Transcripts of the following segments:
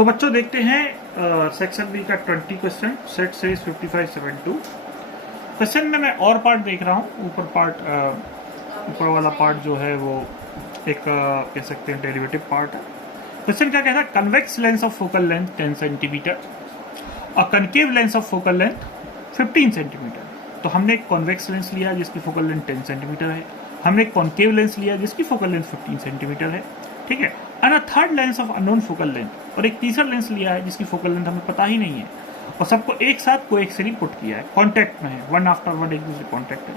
तो बच्चों देखते हैं सेक्शन बी का 20 क्वेश्चन, सेट सीरीज 5572। क्वेश्चन में मैं और पार्ट देख रहा हूँ। ऊपर वाला पार्ट जो है वो एक कह सकते हैं डेरिवेटिव पार्ट है। क्वेश्चन क्या कहता है, convex lens of focal length 10 centimetre और concave lens of focal length 15 centimetre. तो हमने एक कॉन्वेक्स लेंस लिया जिसकी फोकल लेंथ 10 सेंटीमीटर है, हमने एक कॉन्केव लेंस लिया जिसकी फोकल लेंथ 15 सेंटीमीटर है, ठीक है। And a third lens of unknown focal length, और एक तीसरा लेंस लिया है जिसकी फोकल लेंथ हमें पता ही नहीं है, और सबको एक साथ कोएक्सियली पुट किया है, कांटेक्ट में है, वन आफ्टर वन एक दूसरे कांटेक्ट है।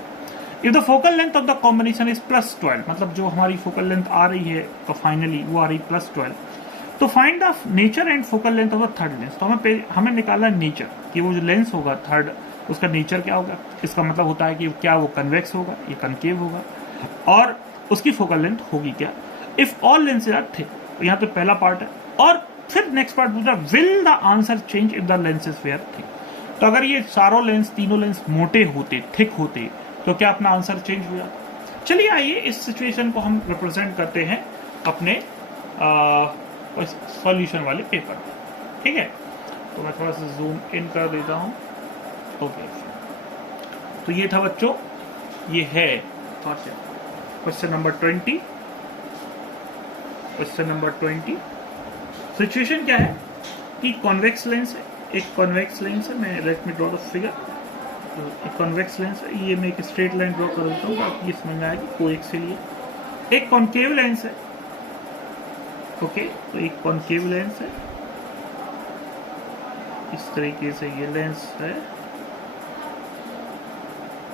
If the focal length of the combination is +12, मतलब जो हमारी फोकल लेंथ आ रही है तो फाइनली वो आ रही +12, तो find the nature and focal length of the third lens. तो हमें निकालना नेचर कि वो जो लेंस होगा थर्ड, उसका नेचर क्या होगा। इसका मतलब होता है कि क्या वो कन्वेक्स होगा, ये कनकेव होगा, और उसकी फोकल लेंथ होगी क्या। If all lenses are thick, तो यहाँ पे पहला पार्ट है, और फिर नेक्स्ट पार्ट पूछा will the answer change if the lenses were thick. तो अगर ये चारों लेंस, तीनों लेंस मोटे होते, थिक होते, तो क्या अपना आंसर चेंज हो जाता। चलिए आइए इस सिचुएशन को हम रिप्रेजेंट करते हैं अपने सॉल्यूशन वाले पेपर, ठीक है। तो मैं थोड़ा सा जूम इन कर देता हूँ। ओके, तो ये था बच्चों, ये है question number 20। Question number 20 situation क्या है कि कॉन्वेक्स लेंस है, एक कॉन्वेक्स लेंस है। मैं let me draw the figure. एक कॉन्वेक्स लेंस है, ये मैं एक स्ट्रेट लाइन ड्रॉ कर देता हूँ ताकि ये समझ में आएगी कोएक्सियल। एक कॉन्केव लेंस है, ओके, तो एक कॉन्केव लेंस है, इस तरीके से ये लेंस है,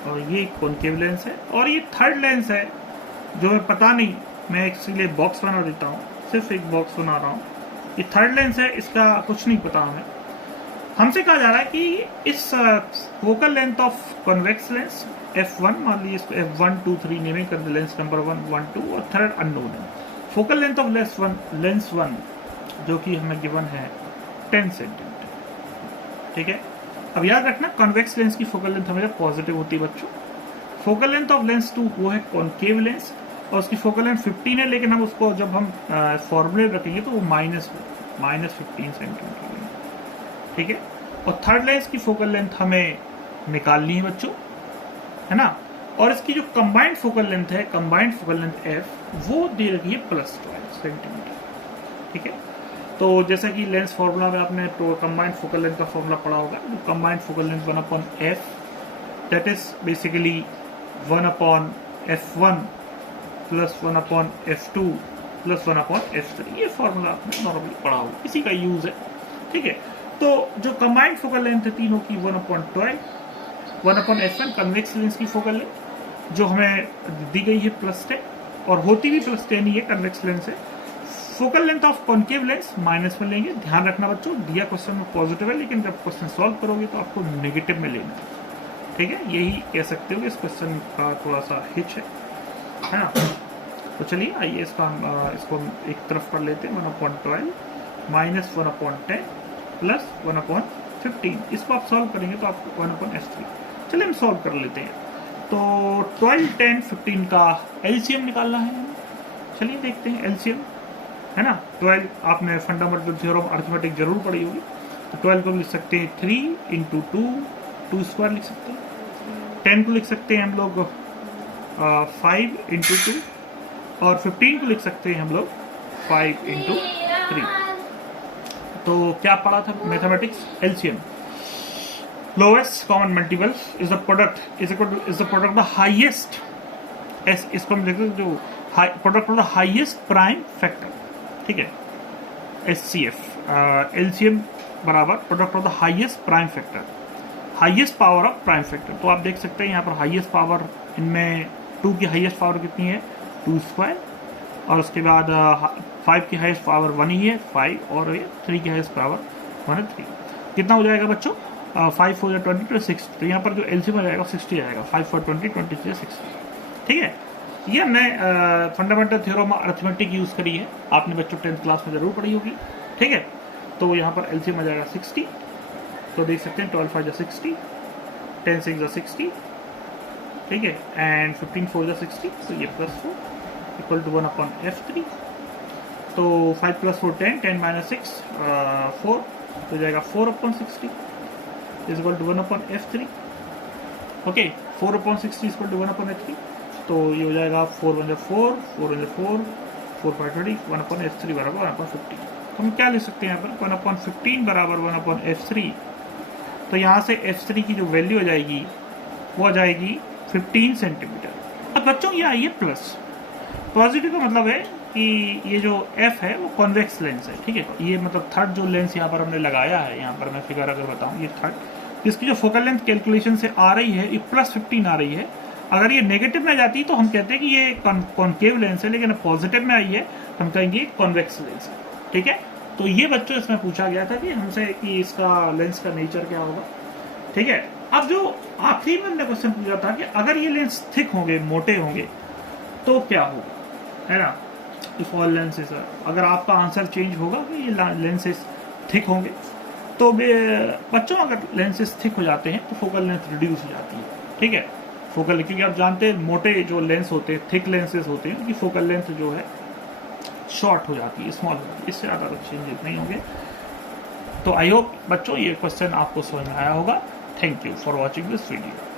और ये कॉन्केव लेंस है, और ये थर्ड लेंस है जो मैं पता नहीं, मैं इसीलिए बॉक्स बना देता हूँ, सिर्फ एक बॉक्स बना रहा हूँ। ये थर्ड लेंस है, इसका कुछ नहीं पता हमें। हमसे कहा जा रहा है कि इस focal length of convex lens f1, मान लीजिए इसको f1 2 3 नेमिंग कर दे, लेंस नंबर 1 1 2, और थर्ड अननोन है। फोकल लेंथ ऑफ लेंस 1 जो कि हमें गिवन है 10 सेंटीमीटर, ठीक है। अब याद रखना कॉन्वेक्स लेंस की फोकल लेंथ हमेशा पॉजिटिव होती है बच्चों। फोकल लेंथ ऑफ लेंस 2 वो है कॉन्केव लेंस, और उसकी फोकल लेंथ 15 है, लेकिन हम उसको जब हम फॉर्मूले रखेंगे तो वो -15 सेंटीमीटर, ठीक है। और थर्ड लेंस की फोकल लेंथ हमें निकालनी है बच्चों, है ना। और इसकी जो कंबाइंड फोकल लेंथ है, कंबाइंड फोकल लेंथ f, वो दे रखी है +12 सेंटीमीटर, ठीक है। तो जैसा कि लेंस फॉर्मूला में आपने तो कंबाइंड फोकल लेंथ का फॉर्मूला पढ़ा होगा, combined focal length 1/f, that is basically 1/f1 + 1/f2 + 1/f3। ये फॉर्मूला आपने नॉर्मली पढ़ा होगा, इसी का यूज है, ठीक है। तो जो कंबाइंड फोकल लेंथ है तीनों की 1/12, 1/f1 कन्वेक्स लेंस की फोकल लेंथ जो हमें दी गई है +10, और होती भी +10 ही है, कन्वेक्स लेंस है। Focal length of concave lens -1 लेंगे। ध्यान रखना बच्चों, दिया क्वेश्चन में पॉजिटिव है, लेकिन जब क्वेश्चन सॉल्व करोगे तो आपको नेगेटिव में लेना है, ठीक है। यही कह सकते हो कि इस क्वेश्चन का थोड़ा सा हिच है ना। तो चलिए आइए इसको एक तरफ कर लेते हैं। 1/12 -1/10 + 1/15, इसको आप सॉल्व करेंगे तो आपको 1/f3। चलिए हम सॉल्व कर लेते हैं। तो 12, 10, 15 का एलसीएम निकालना है। चलिए देखते हैं एलसीएम, है ना। 12 आपने फंडामेंटल थ्योरम अर्थमेटिक जरूर पढ़ी होगी। तो 12 को लिख सकते हैं 3 × 2 स्क्वायर लिख सकते हैं। 10 को लिख सकते हैं हम लोग 5 × 2, और 15 को लिख सकते हैं हम लोग 5 × 3। तो क्या पढ़ा था mathematics, LCM, lowest common multiple is the product the highest, इसको हम लिखते हैं जो product of the highest prime factor, ठीक है, HCF। एलसीएम बराबर product of the highest prime factor, highest power of prime factor. तो आप देख सकते हैं यहाँ पर हाईएस्ट पावर, इनमें 2 की हाईएस्ट पावर कितनी है, 2 स्क्वायर, और उसके बाद 5 की हाईएस्ट पावर 1 ही है, 5, और 3 की हाईएस्ट पावर 1 है, 3। कितना हो जाएगा बच्चों, 5 4 20 तो 60। तो यहाँ पर जो एलसीएम आ जाएगा 60 आएगा, 5 4 20 23 60, ठीक है। ये हमने फंडामेंटल थ्योरम अर्थमेटिक यूज करी है, आपने बच्चों 10th क्लास में जरूर पढ़ी होगी, ठीक है। तो यहाँ पर एलसीएम आ जाएगा 60। तो देख सकते हैं 12 5 60, 10 6 60, ठीक है, एंड 15 4 60, तो ये +4 = 1/f3। तो 5 + 4 10, 10 - 6 4, तो जाएगा 4/60 is equal to 1/f3। Okay, 4/60 is equal to 1/f3, तो ये हो जाएगा 4 × 4, 4 × 4, 4 × 20, 1/f3 बराबर 1/15। तो हम क्या लिख सकते हैं यहाँ पर 1/15 बराबर 1/f3। तो यहाँ से f3 की जो वैल्यू हो जाएगी वो आ जाएगी 15 सेंटीमीटर। अब बच्चों ये आई है प्लस, पॉजिटिव का मतलब है कि ये जो f है वो कॉन्वेक्स लेंस है, ठीक है। ये मतलब थर्ड जो लेंस यहाँ पर हमने लगाया है, यहाँ पर मैं फिगर अगर बताऊँ, ये थर्ड, इसकी जो फोकल लेंथ कैलकुलेशन से आ रही है ये +15 आ रही है। अगर ये नेगेटिव में जाती तो हम कहते हैं कि ये कॉन्केव लेंस है, लेकिन पॉजिटिव में आई है तो हम कहेंगे कॉन्वेक्स लेंस है, ठीक है। तो ये बच्चों इसमें पूछा गया था कि हमसे कि इसका लेंस का नेचर क्या होगा, ठीक है। अब जो आखिरी में हमने क्वेश्चन पूछा था कि अगर ये लेंस थिक होंगे, मोटे होंगे, तो क्या होगा, है ना। इफ ऑल लेंसेज, अगर आपका आंसर चेंज होगा कि ये लेंसेज थिक होंगे, तो बच्चों अगर लेंसेज थिक हो जाते हैं तो फोकल लेंथ रिड्यूस हो जाती है, ठीक है। फोकल, क्योंकि आप जानते हैं मोटे जो लेंस होते हैं, थिक लेंसेज होते हैं, उनकी फोकल लेंथ जो है शॉर्ट हो जाती है, स्मॉल होती है, इससे ज़्यादा चेंजेस नहीं होंगे। तो आई होप बच्चों ये क्वेश्चन आपको समझ में आया होगा। Thank you for watching this video.